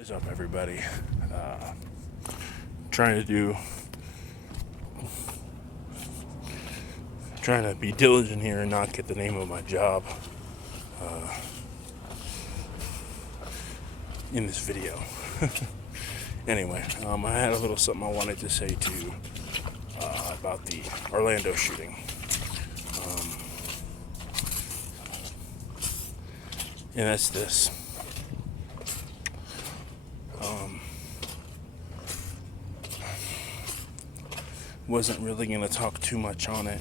What is up, everybody? Trying to be diligent here and not get the name of my job in this video. Anyway, I had a little something I wanted to say to you about the Orlando shooting. And that's this. Wasn't really going to talk too much on it.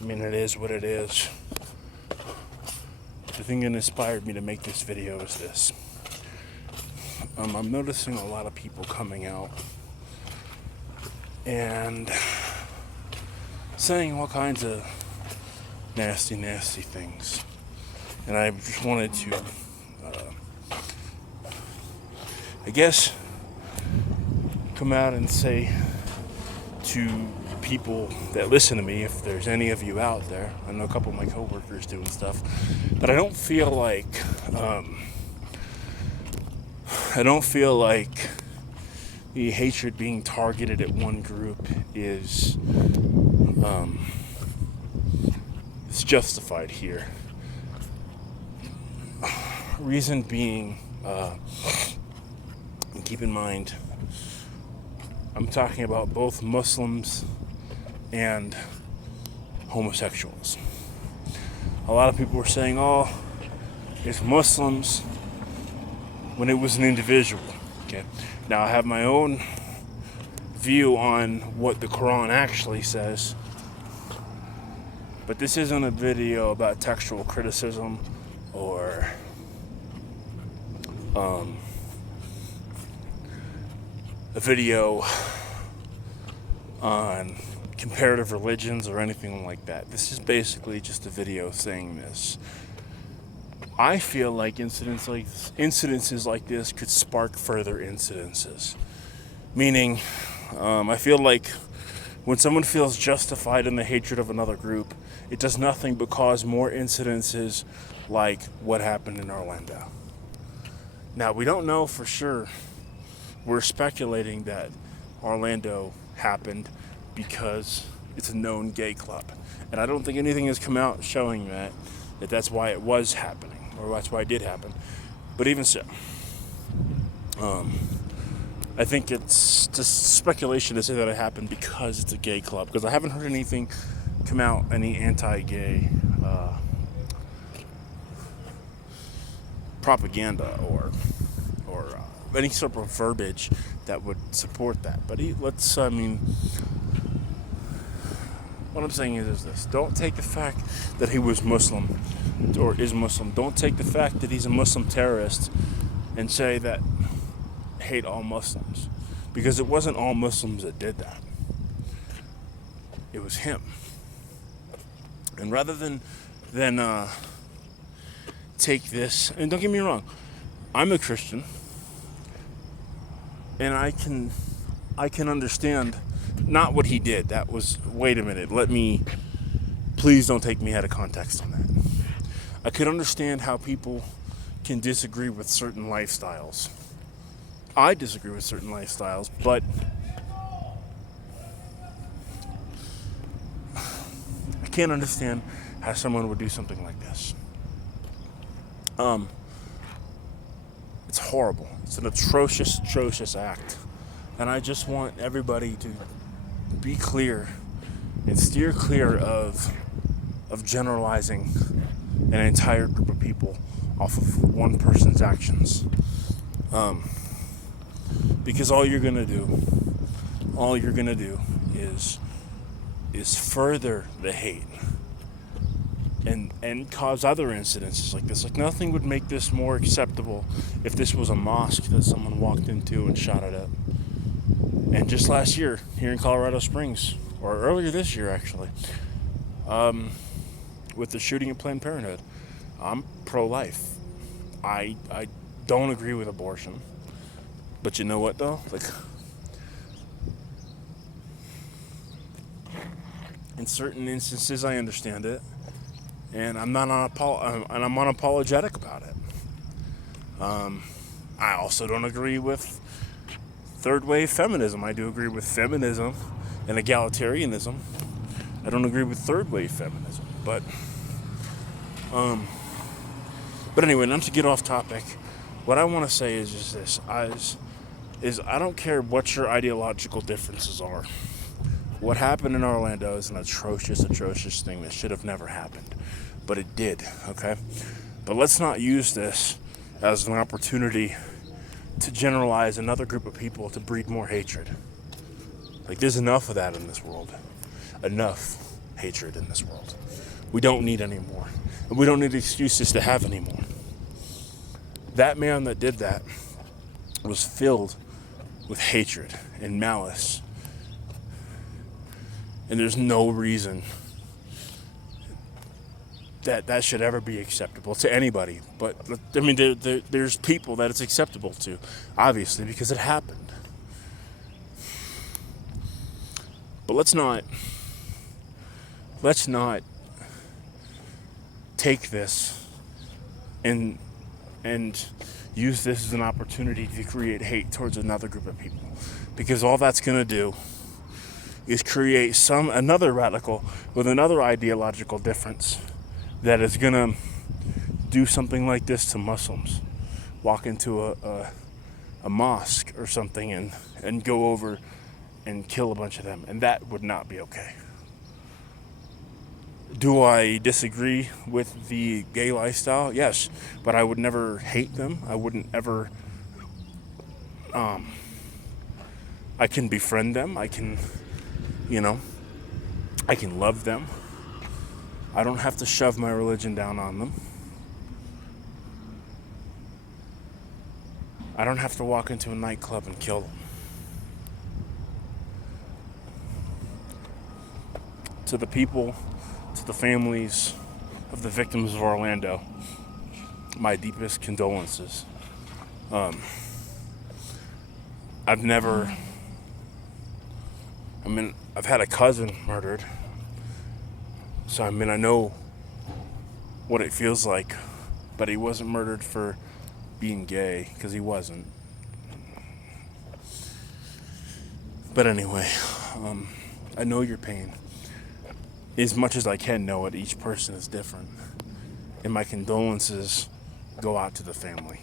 I mean, it is what it is. The thing that inspired me to make this video is this. I'm noticing a lot of people coming out and saying all kinds of nasty things. And I just wanted to, I guess, come out and say to people that listen to me, if there's any of you out there, I know a couple of my coworkers doing stuff, but I don't feel like the hatred being targeted at one group is justified here. Reason being, and keep in mind, I'm talking about both Muslims and homosexuals. A lot of people were saying, oh, it's Muslims, when it was an individual. Okay. Now I have my own view on what the Quran actually says, but this isn't a video about textual criticism or a video on comparative religions or anything like that. This is basically just a video saying this. I feel like incidences like this could spark further incidences. Meaning, I feel like when someone feels justified in the hatred of another group, it does nothing but cause more incidences like what happened in Orlando. Now, we don't know for sure. We're speculating that Orlando happened because it's a known gay club. And I don't think anything has come out showing that that's why it was happening, or that's why it did happen. But even so, I think it's just speculation to say that it happened because it's a gay club, because I haven't heard anything come out, any anti-gay propaganda or any sort of verbiage that would support that. But what I'm saying is this. Don't take the fact that he was Muslim or is Muslim. Don't take the fact that he's a Muslim terrorist and say that hate all Muslims. Because it wasn't all Muslims that did that. It was him. And rather than take this, and don't get me wrong, I'm a Christian, and I can understand not what he did. That was, wait a minute, please don't take me out of context on that. I could understand how people can disagree with certain lifestyles. I disagree with certain lifestyles, but I can't understand how someone would do something like this. It's horrible. It's an atrocious act. And I just want everybody to be clear and steer clear of generalizing an entire group of people off of one person's actions. Because all you're gonna do is further the hate and cause other incidences like this. Like, nothing would make this more acceptable if this was a mosque that someone walked into and shot it up. And just last year, here in Colorado Springs, or earlier this year actually, with the shooting at Planned Parenthood, I'm pro-life. I don't agree with abortion. But you know what though? Like, in certain instances I understand it. And I'm unapologetic about it. I also don't agree with third wave feminism. I do agree with feminism and egalitarianism. I don't agree with third wave feminism. But anyway, not to get off topic, what I want to say is just this: I don't care what your ideological differences are. What happened in Orlando is an atrocious thing that should have never happened, but it did. Okay, but let's not use this as an opportunity to generalize another group of people to breed more hatred. Like, there's enough of that in this world. Enough hatred in this world. We don't need any more. And we don't need excuses to have any more. That man that did that was filled with hatred and malice. And there's no reason that should ever be acceptable to anybody. But, I mean, there's people that it's acceptable to, obviously, because it happened. But let's not take this and use this as an opportunity to create hate towards another group of people. Because all that's going to do is create another radical with another ideological difference that is going to do something like this to Muslims. Walk into a mosque or something and go over and kill a bunch of them. And that would not be okay. Do I disagree with the gay lifestyle? Yes. But I would never hate them. I wouldn't ever... I can befriend them. I can love them. I don't have to shove my religion down on them. I don't have to walk into a nightclub and kill them. To the people, to the families of the victims of Orlando, my deepest condolences. I've had a cousin murdered. So, I know what it feels like, but he wasn't murdered for being gay, because he wasn't. But anyway, I know your pain. As much as I can know it, each person is different. And my condolences go out to the family.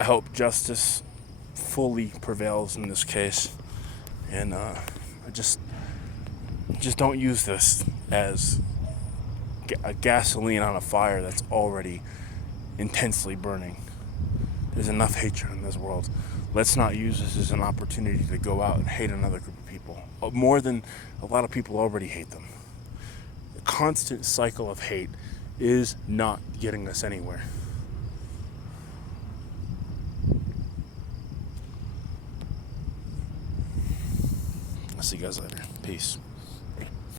I hope justice fully prevails in this case, and I just don't use this as a gasoline on a fire that's already intensely burning. There's enough hatred in this world. Let's not use this as an opportunity to go out and hate another group of people, more than a lot of people already hate them. The constant cycle of hate is not getting us anywhere. I'll see you guys later. Peace.